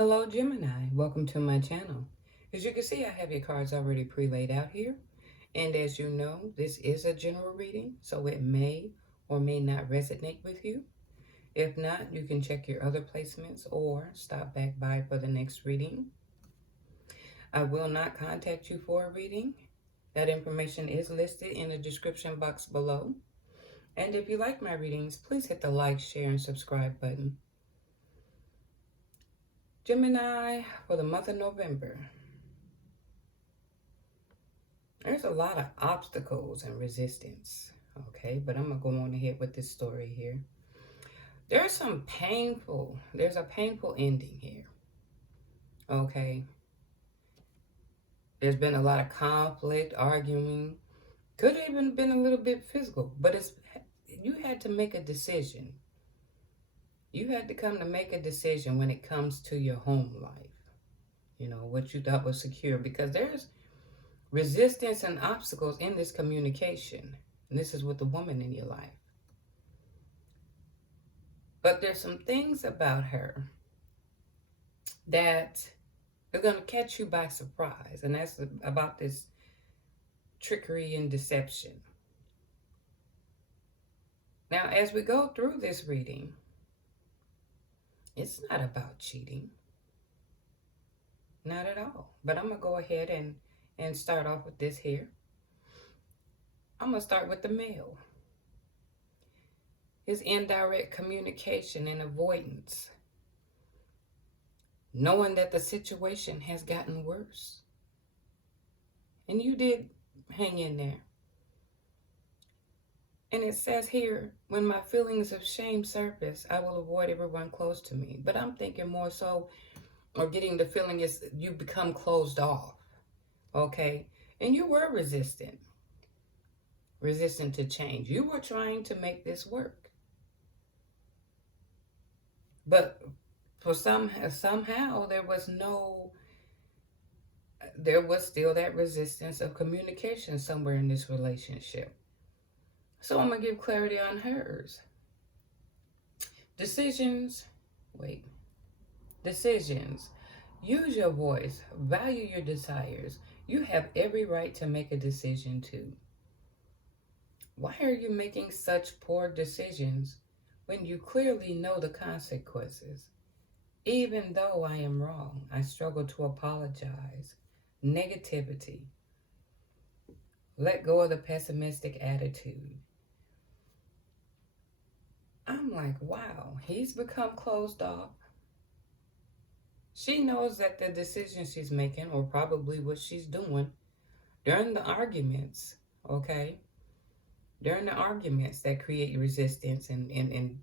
Hello Gemini, welcome to my channel. As you can see, I have your cards already pre-laid out here. And as you know, this is a general reading, so it may or may not resonate with you. If not, you can check your other placements or stop back by for the next reading. I will not contact you for a reading. That information is listed in the description box below. And if you like my readings, please hit the like, share, and subscribe button. Gemini, for the month of November, there's a lot of obstacles and resistance, okay? But I'm going to go on ahead with this story here. There's a painful ending here, okay? There's been a lot of conflict, arguing. Could have even been a little bit physical, but you had to make a decision. You had to come to make a decision when it comes to your home life. You know, what you thought was secure, because there's resistance and obstacles in this communication. And this is with the woman in your life. But there's some things about her that are going to catch you by surprise. And that's about this trickery and deception. Now, as we go through this reading, it's not about cheating. Not at all. But I'm going to go ahead and start off with this here. I'm going to start with the male. His indirect communication and avoidance. Knowing that the situation has gotten worse. And you did hang in there. And it says here, when my feelings of shame surface, I will avoid everyone close to me. But I'm thinking more so, or getting the feeling is you become closed off. Okay? And you were resistant to change. You were trying to make this work. But for somehow there was still that resistance of communication somewhere in this relationship. So I'm going to give clarity on hers. Decisions. Use your voice. Value your desires. You have every right to make a decision too. Why are you making such poor decisions when you clearly know the consequences? Even though I am wrong, I struggle to apologize. Negativity. Let go of the pessimistic attitude. I'm like, wow, he's become closed off. She knows that the decision she's making, or probably what she's doing during the arguments, okay? During the arguments that create resistance and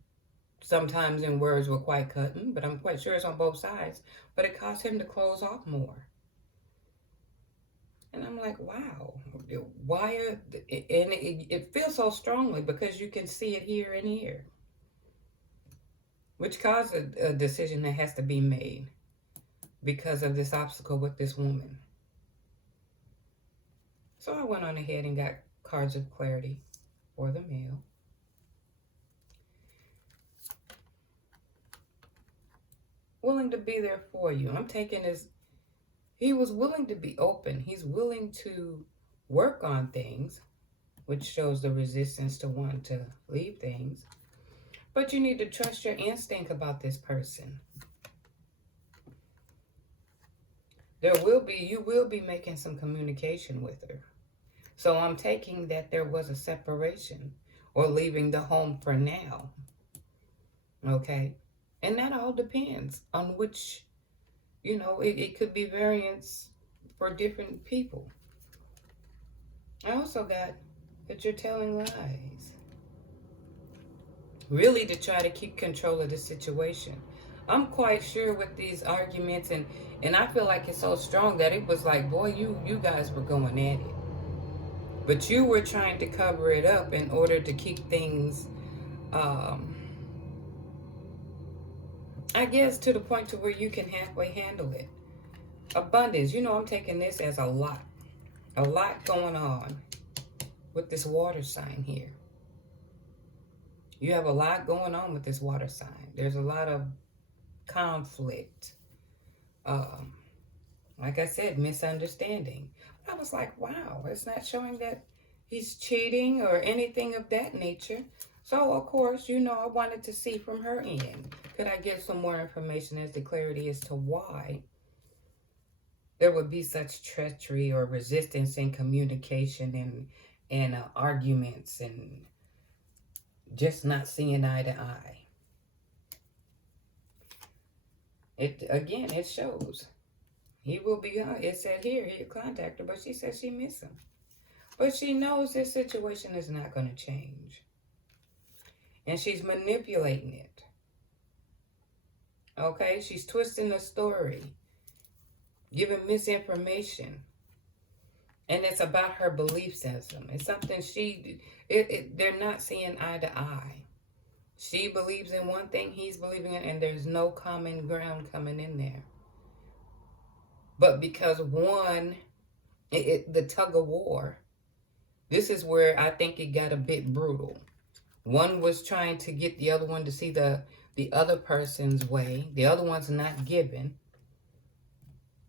sometimes in words were quite cutting, but I'm quite sure it's on both sides. But it caused him to close off more. And I'm like, wow, why? It feels so strongly because you can see it here and here. Which caused a decision that has to be made because of this obstacle with this woman. So I went on ahead and got cards of clarity for the male. Willing to be there for you. I'm taking this, he was willing to be open. He's willing to work on things, which shows the resistance to want to leave things. But you need to trust your instinct about this person. You will be making some communication with her. So I'm taking that there was a separation or leaving the home for now. Okay? And that all depends on which, it could be variance for different people. I also got that you're telling lies. Really to try to keep control of the situation. I'm quite sure with these arguments, and I feel like it's so strong that it was like, boy, you guys were going at it. But you were trying to cover it up in order to keep things, I guess, to the point to where you can halfway handle it. Abundance. I'm taking this as a lot going on with this water sign here. You have a lot going on with this water sign. There's a lot of conflict. Um, like I said, misunderstanding. I was like, wow, it's not showing that he's cheating or anything of that nature. So, of course, I wanted to see from her end. Could I get some more information as to clarity as to why there would be such treachery or resistance in communication and arguments and just not seeing eye to eye? It shows. He will be, it said here, he'll contact her, but she said she miss him. But she knows this situation is not going to change. And she's manipulating it. Okay? She's twisting the story, giving misinformation. And it's about her belief system. It's something they're not seeing eye to eye. She believes in one thing, he's believing in, and there's no common ground coming in there. But because the tug of war, this is where I think it got a bit brutal. One was trying to get the other one to see the other person's way. The other one's not giving.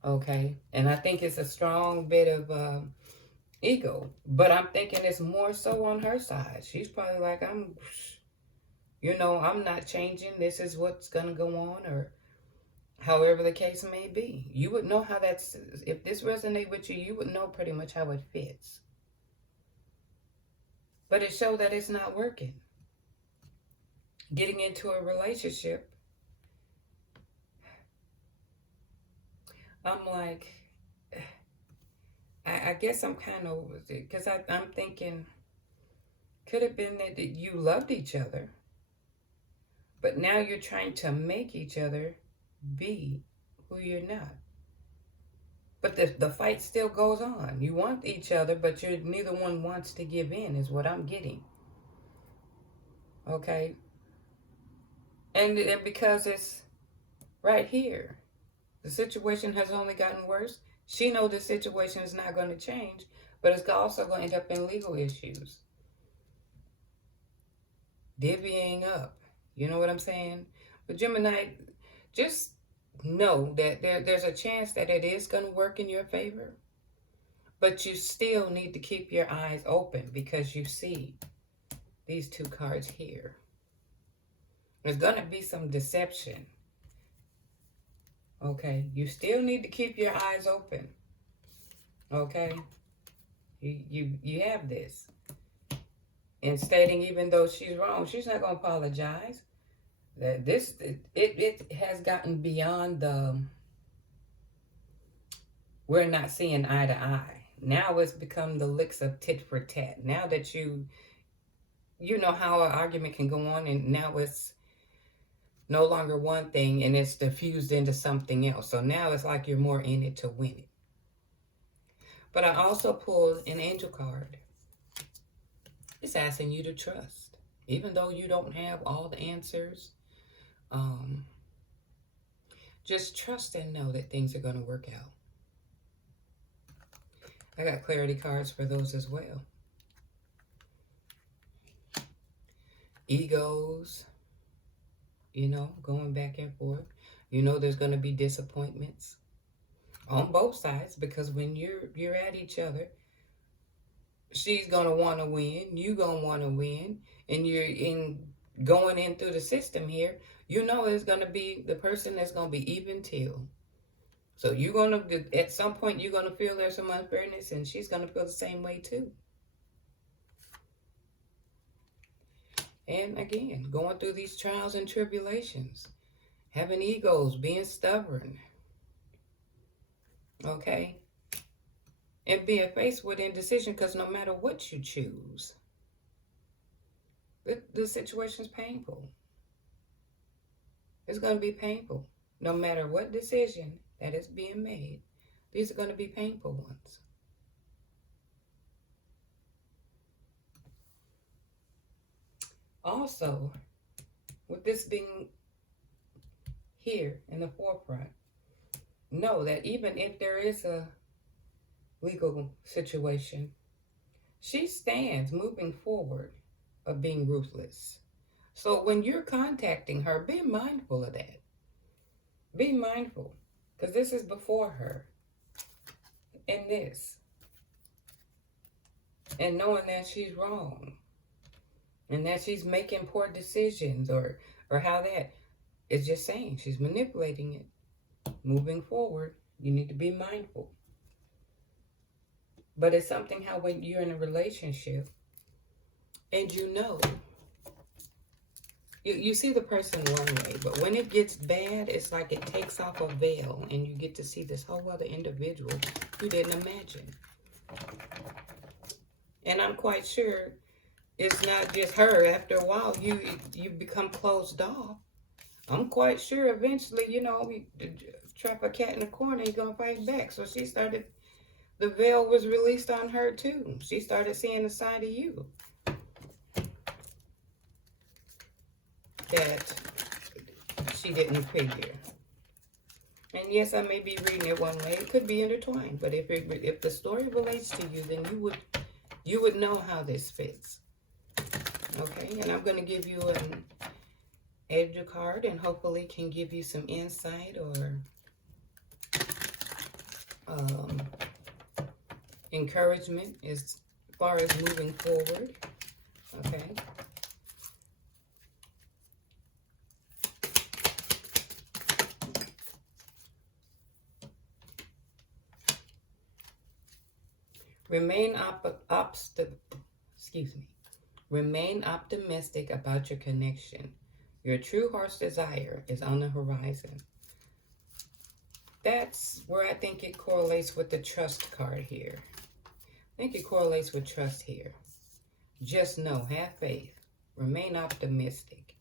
Okay? And I think it's a strong bit of ego. But I'm thinking it's more so on her side. She's probably like, I'm not changing. This is what's going to go on, or however the case may be. You would know how if this resonates with you, you would know pretty much how it fits. But it showed that it's not working. Getting into a relationship, I'm like, I guess I'm kind of over it. Because I'm thinking, could have been that you loved each other, but now you're trying to make each other be who you're not. But the fight still goes on. You want each other, but neither one wants to give in, is what I'm getting. Okay? And because it's right here, the situation has only gotten worse. She knows the situation is not going to change, but it's also going to end up in legal issues. Divvying up. You know what I'm saying? But Gemini, just know that there's a chance that it is going to work in your favor. But you still need to keep your eyes open, because you see these two cards here. There's going to be some deception. Okay? You still need to keep your eyes open. Okay? You have this. And stating, even though she's wrong, she's not going to apologize. That it has gotten beyond we're not seeing eye to eye. Now it's become the licks of tit for tat. Now that you know how an argument can go on, and now it's no longer one thing and it's diffused into something else. So now it's like you're more in it to win it. But I also pulled an angel card. It's asking you to trust. Even though you don't have all the answers, just trust and know that things are going to work out. I got clarity cards for those as well. Egos, going back and forth. There's going to be disappointments on both sides, because when you're at each other, she's going to want to win, you going to want to win, and you're going in through the system here, there's going to be the person that's going to be even till. So you're going to, at some point, you're going to feel there's some unfairness, and she's going to feel the same way too. And again, going through these trials and tribulations, having egos, being stubborn, okay? And being faced with indecision, because no matter what you choose, the situation is painful. It's going to be painful. No matter what decision that is being made, these are going to be painful ones. Also, with this being here in the forefront, know that even if there is a legal situation, she stands moving forward of being ruthless. So when you're contacting her, be mindful of that. Be mindful. Because this is before her. And this. And knowing that she's wrong. And that she's making poor decisions. Or how that is just saying. She's manipulating it. Moving forward. You need to be mindful. But it's something how when you're in a relationship. And you know. You see the person one way, but when it gets bad, it's like it takes off a veil and you get to see this whole other individual you didn't imagine. And I'm quite sure it's not just her. After a while, you become closed off. I'm quite sure eventually, you know, trap a cat in a corner, you're going to fight back. So she started, the veil was released on her too. She started seeing a side of you that she didn't figure. And yes, I may be reading it one way. It could be intertwined, but if the story relates to you, then you would know how this fits. Okay, and I'm going to give you an Angel card, and hopefully can give you some insight or encouragement as far as moving forward. Okay. Remain Remain optimistic about your connection. Your true heart's desire is on the horizon. That's where I think it correlates with the trust card here. I think it correlates with trust here. Just know, have faith. Remain optimistic.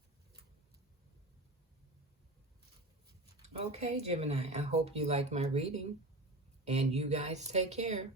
Okay, Gemini, I hope you like my reading. And you guys take care.